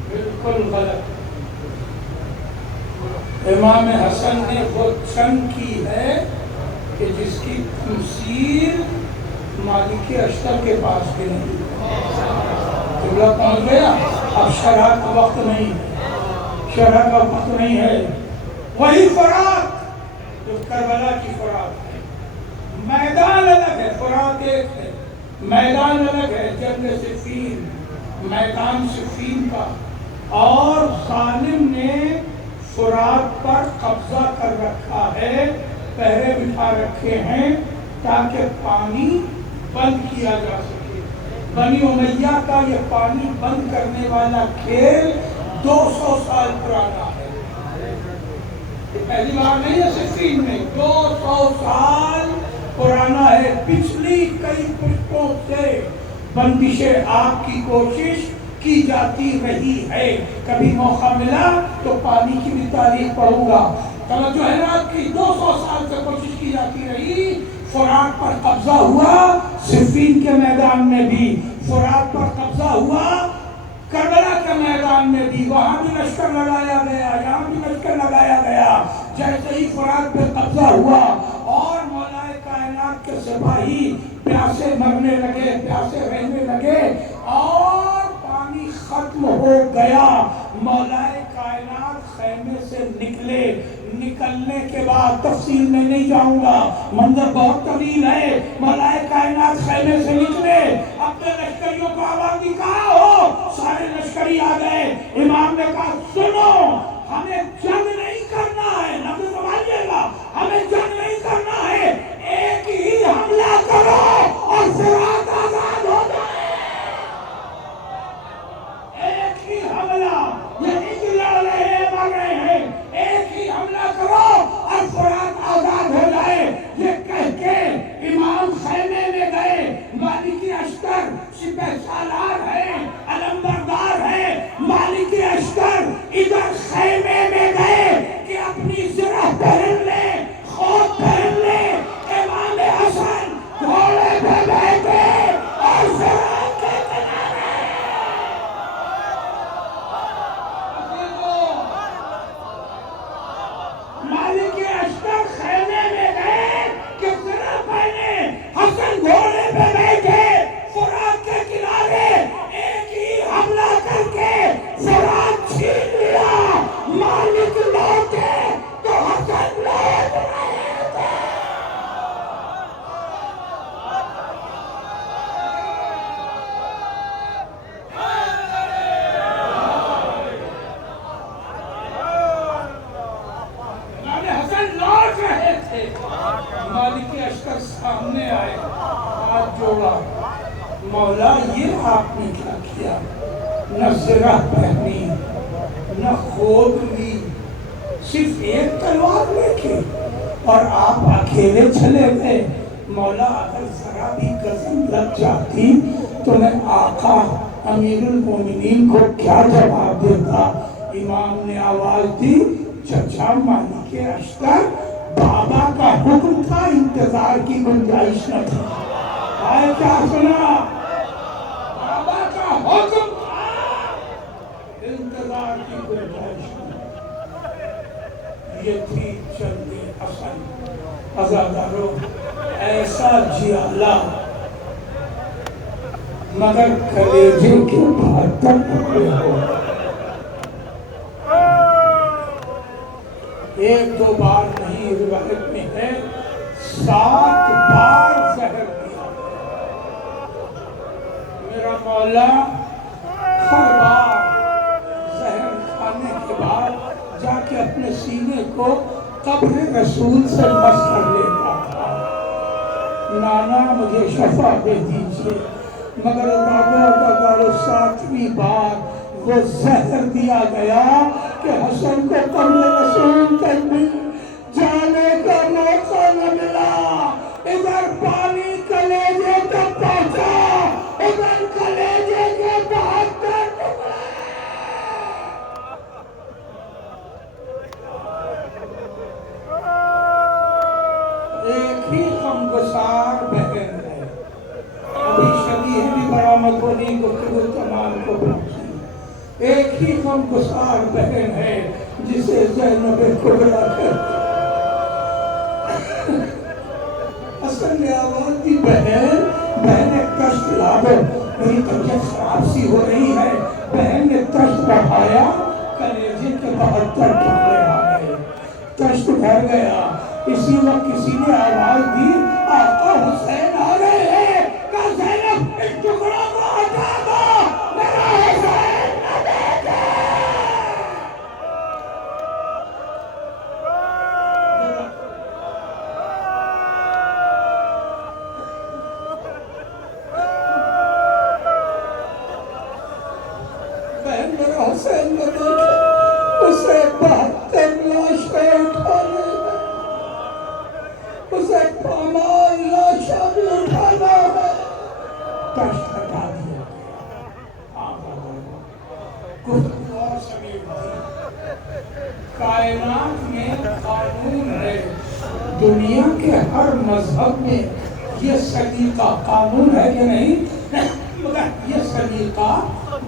بالکل غلط. امام حسن نے وہ جنگ کی ہے کہ جس کی تمثیل مالک اشتر کے پاس بھی نہیں. قبلہ پہنچ گیا. اب شرح کا وقت نہیں ہے. شرح کا وقت نہیں ہے. وہی فرات جو کربلا کی فرات ہے. میدان الگ ہے. فرات ایک ہے. میدان الگ ہے. جنگ صفین میدان صفین کا. اور ظالم نے فرات پر قبضہ کر رکھا ہے. پہرے بٹھا رکھے ہیں تاکہ پانی بند کیا جا سکے. بنی امیہ کا یہ پانی بند کرنے والا کھیل 200 سال پرانا ہے. یہ پہلی بار نہیں ہے. صفین میں 200 سال پرانا ہے. پچھلی کئی پشتوں سے بندش آگ کی کوشش کی جاتی رہی ہے. کبھی موقع ملا تو پانی کی بھی تاریخ پڑھوں گا. توجہ ہے نا آپ کی. 200 سال سے کوشش کی جاتی رہی. فرات پر قبضہ ہوا. صفین کے میدان میں بھی فرات پر قبضہ ہوا. کربلا کے میدان میں بھی وہاں بھی لشکر لگایا گیا. یہاں بھی لشکر لگایا گیا. جیسے ہی فرات پہ قبضہ ہوا اور مولا کائنات کے سپاہی پیاسے مرنے لگے, پیاسے رہنے لگے اور پانی ختم ہو گیا. مولا کائنات خیمے سے نکلے. نکلنے کے بعد تفصیل میں نہیں جاؤں گا, منظر بہت طویل ہے. مولا کائنات خیمے سے نکلے. اپنے لشکریوں کو آواز دی کہا ہو. سارے لشکری آ گئے. امام نے کہا سنو, ہمیں جنگ نہیں کرنا ہے. لفظ سمجھیے گا, ہمیں جنگ نہیں کرنا ہے. ایک ہی حملہ کرو اور فرات آزاد ہو جائے. ایک ہی حملہ. یہ نہیں کہ لڑ رہے ہیں مر رہے ہیں. ایک ہی حملہ کرو اور فرات آزاد ہو جائے. یہ کہہ کے امام خیمے میں گئے. مالک اشتر سپہ سالار ہے, علمبردار ہے. مالک اشتر ادھر خیمے میں گئے کہ اپنی زرہ پہن لے, خوف پہن لے. امام حسن گھوڑے پہ بیٹھے اور فرات کے کنارے. مالک اشتر خیمے میں گئے کہ زرہ پہنے. حسن گھوڑے پہ بیٹھے فرات کے کنارے. ایک ہی حملہ کر کے فرات چھین لیا. مالک لوٹے تو حسن لوٹ رہے تھے. حسن لوٹ رہے تھے. مالک اشتر سامنے آئے, ہاتھ جوڑا. مولا یہ آپ نے کیا کیا؟ نہ زرہ پہنی, نہ خود لی, صرف ایک تلوار لے کے اور آپ اکیلے چلے گئے. مولا اگر ذرا بھی قسم لگ جاتی تو میں آقا امیر المومنین کو کیا جواب دیتا؟ امام نے آواز دی, چچا مالک اشتر بابا کا حکم تھا, انتظار کی گنجائش نہ تھی. آئے کیا سنا؟ بابا کا حکم تھا, انتظار کی گنجائش نہ تھی. یہ تھی جنگ حسن. عزادارو, ایسا جیالہ مگر کلیجے کے باہر تک نکلے ہو. ایک دو بار نہیں، روایت میں ہے 7 بار زہر دیا۔ میرا مولا ہر بار زہر کھانے کے بعد جا کے اپنے سینے کو قبر رسول سے مس کر لیتا تھا، نانا مجھے شفا دے دیجئے، مگر دادا 7ویں بار وہ زہر دیا گیا کہ حسن کو قبر رسول تک بھی جانے کا موقع نہ ملا۔ ادھر پانی کلیجے تک پہنچا، ادھر کلیجے کے 72 ٹکڑے۔ ایک ہی غمگسار بہن ہے، ابھی شبیہ بھی برآمد ہونے گفتگو تمام کو پہنچی۔ ایک ہی غمگسار بہن ہے جسے زینب کبریٰ کہتے ہیں۔ حسن نے آواز دی، بہن ایک کشت لا دو، میری طبیعت خراب سی ہو رہی ہے۔ بہن نے کشت بڑھایا، کلیجے کے 72 ٹکڑے آ گئے، کشت بھر گیا۔ اسی وقت کسی نے آواز دی، آقا حسین آ رہے ہیں۔ کہا زینب اس ٹکڑوں کو ہٹا دو، میرا حسین نہ دیکھے۔ بہن میرا حسین نہ دیکھے، اسے 72 لاشیں اٹھانے ہیں، اسے پامال لاشیں بھی اٹھانا ہے۔ کشت ہٹا دیا گیا۔ گفتگو اور سمیٹ دی۔ کائنات میں قانون ہے، دنیا کے ہر مذہب میں یہ سلیقہ قانون ہے کہ نہیں؟ مگر یہ سلیقہ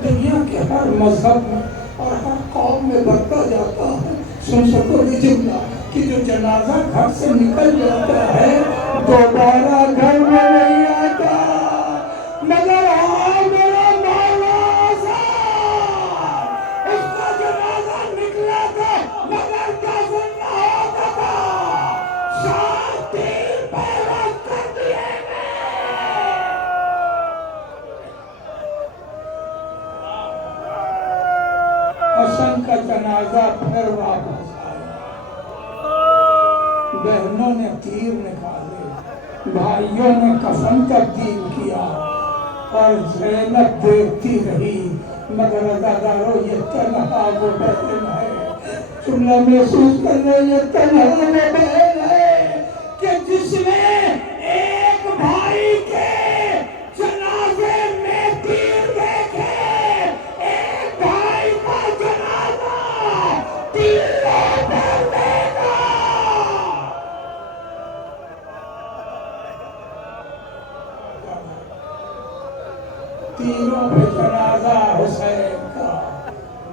دنیا کے ہر مذہب میں اور ہر قوم میں برتا جاتا ہے۔ سن سکو گے جملہ کہ جو جنازہ گھر سے نکل جاتا ہے دوبارہ گھر میں نہیں آتا، مگر ہاں میرا مولا آزاد، اس کا جنازہ نکلا تھا مگر دفن نہ ہو سکا، 7 تیر پیوست کر دیے گئے۔ حسن کا جنازہ پھر واپس آیا، بہنوں نے تیر نکالے، بھائیوں نے کفن تبدیل کیا، اور زینب دیکھتی رہی، مگر عزادارو یہ تنہا وہ بہن ہے، جملہ محسوس کر لیں، یہ تنہا وہ بہن ہے کہ جس نے ایک بھائی کے جنازے میں تیر دیکھے، ایک بھائی کا جنازہ تیروں پر دیکھا۔ تیروں پہ جنازہ حسین کا،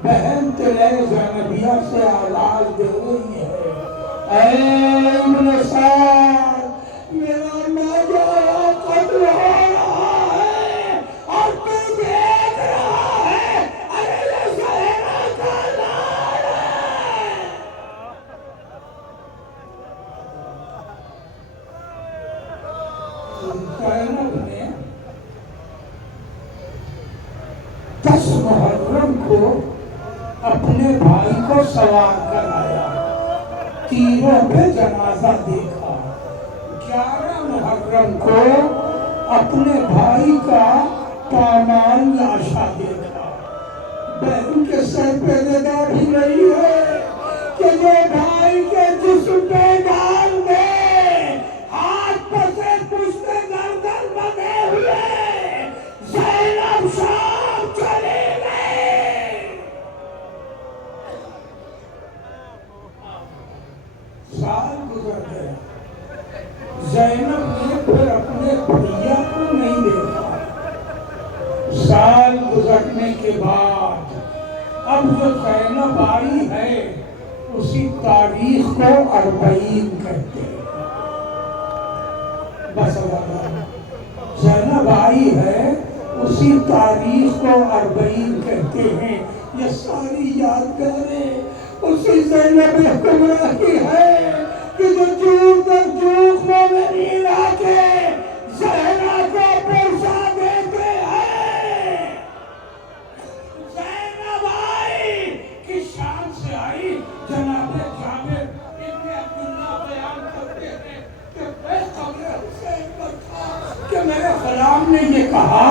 بہن تیرے زینبیہ سے آواز دے رہی ہے، اے ابن سعد میرا نوجوان قتل ہو رہا ہے اور تو دیکھ رہا ہے، ارے یہ زہرا کا لال ہے۔ زینب نے 10 محرم کو اپنے بھائی کو سوار کرایا، تیروں پہ جنازہ دیکھا، 11 محرم کو اپنے بھائی کا پامال لاشا دیکھا۔ بہن کے سر پہ نگاہ بھی نہیں ہے کہ جو بھائی کے جسم پہ ڈال دے، ہاتھ پسے پشت گردن بندھے ہوئے، زینب شام چلی گئی۔ سال گزر گیا، زینب نے پھر اپنے بھیا کو نہیں دیکھا۔ سال گزرنے کے بعد اب جو زینب آئی ہے اسی تاریخ کو 40 کہتے ہیں۔ بس زینب آئی ہے اسی تاریخ کو 40 کہتے ہیں۔ یہ ساری یادگاریں اسی زینب نے بھی گمراہ کی ہے کہ جو چوک در چوک مومنین آ کے زینب کو پرسا دیتے ہیں. زینب آئی کس شان سے آئی؟ جناب جابر ابن عبداللہ بیان کرتے ہیں کہ میں قبر حسین پر تھا کہ میرے غلام نے یہ کہا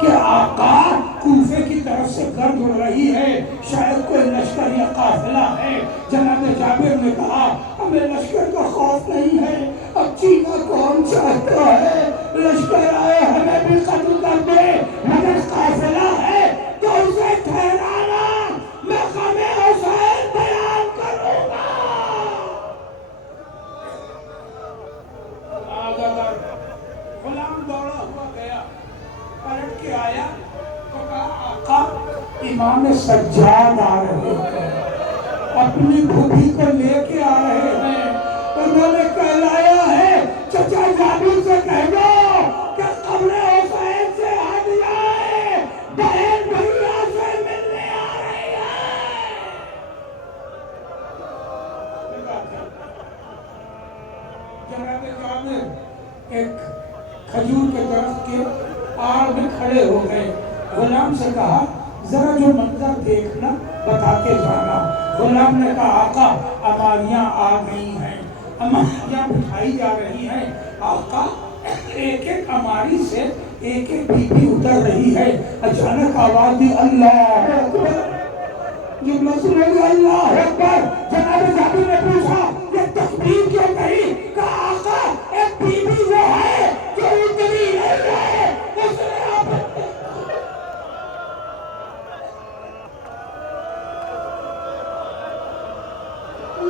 کہ آقا کوفے کی طرف سے گرد اڑ رہی ہے، شاید کوئی لشکر یا قافلہ ہے. جناب جابر نے کہا ہمیں لشکر کا خوف نہیں ہے، اب چینا کون چاہتا ہے لشکر آئے ہمیں بھی قتل کر دے، مگر قافلہ ہے تو اسے ٹھہرانا، میں غم حسین بیان کروں گا. غلام دوڑا ہوا گیا، پلٹ کے آیا تو کہا آقا امام سجاد آ رہے ہیں، اپنی بھوبھی کو لے کے آ رہے ہیں. انہوں نے کہلایا ہے چچا جابر سے کہہ دو کہ قبر حسین سے ہٹ جائے، بہن بھیا سے ملنے آ رہی ہے. جناب جابر ایک کھجور کے درخت کے آڑ میں کھڑے ہو گئے. غلام سے کہا ذرا جو منظر دیکھنا بتا کے جانا. غلام نے کہا آقا اماریاں آ گئی ہیں، اماریاں بٹھائی جا رہی ہیں. آقا ایک ایک اماری سے ایک ایک بی بی اتر رہی ہے. اچانک آواز دی اللہ اکبر. جب سنے گا اللہ اکبر، جناب جابر نے پوچھا یہ تکبیر کیوں کہی؟ کہا آقا ایک بی بی وہ ہے جو اتری نہیں ہے، اس نے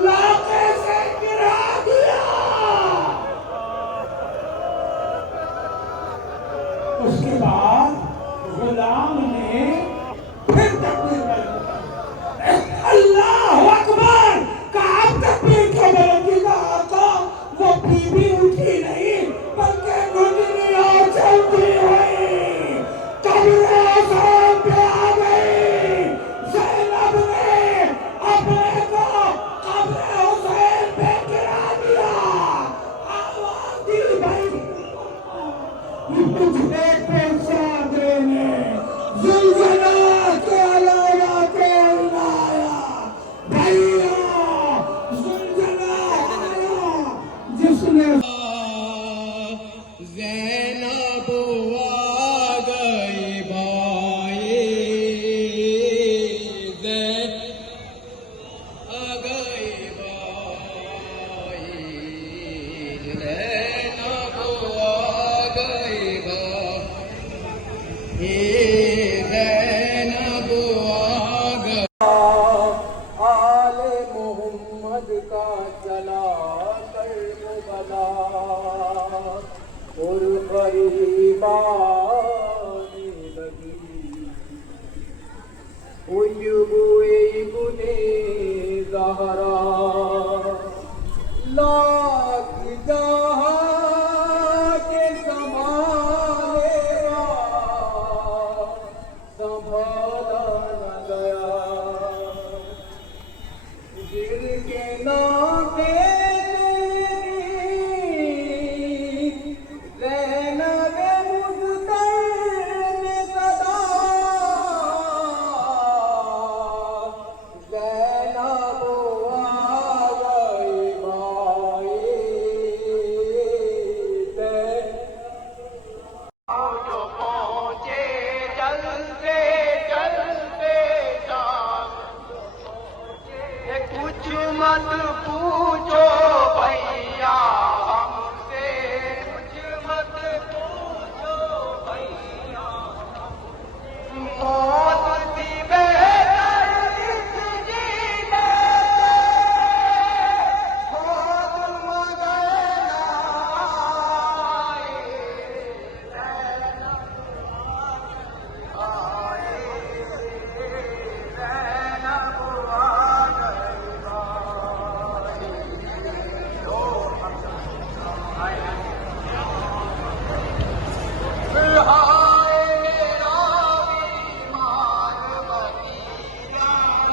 لاقے سے گرا دیا. اس کے بعد غلام نے پھر تکبیر اللہ اکبر کہا. اب تکبیر کیوں بلندی کا آقا؟ وہ بی بی اٹھی نہیں بلکہ گزری اور چلتی ہوئی قبر حسین پہ آ گئی. زینب نے اپنے کو قبر حسین پہ گرا دیا. آواز دی بھائی تجھے پہنچا دینے زلزلہ کے علاوہ کوئی نہ آیا. بھائیو زلزلہ آیا جس نے زینب آ گئی بھائی، آ گئی بھائی، زینب آ گئی بھائی، زینب آ گئی. آل محمد کا چلا کربلا اور قریب آنے لگی، خوشبوئے ابن زہرا لاکھ جہاں کے سنبھالے سنبھالا نہ گیا. دل کے ناطے زینب مجتر میں صدا، زینب آ گئی بھائی، جو پہنچے جلتے جلتے شام، کچھ مت پوچھ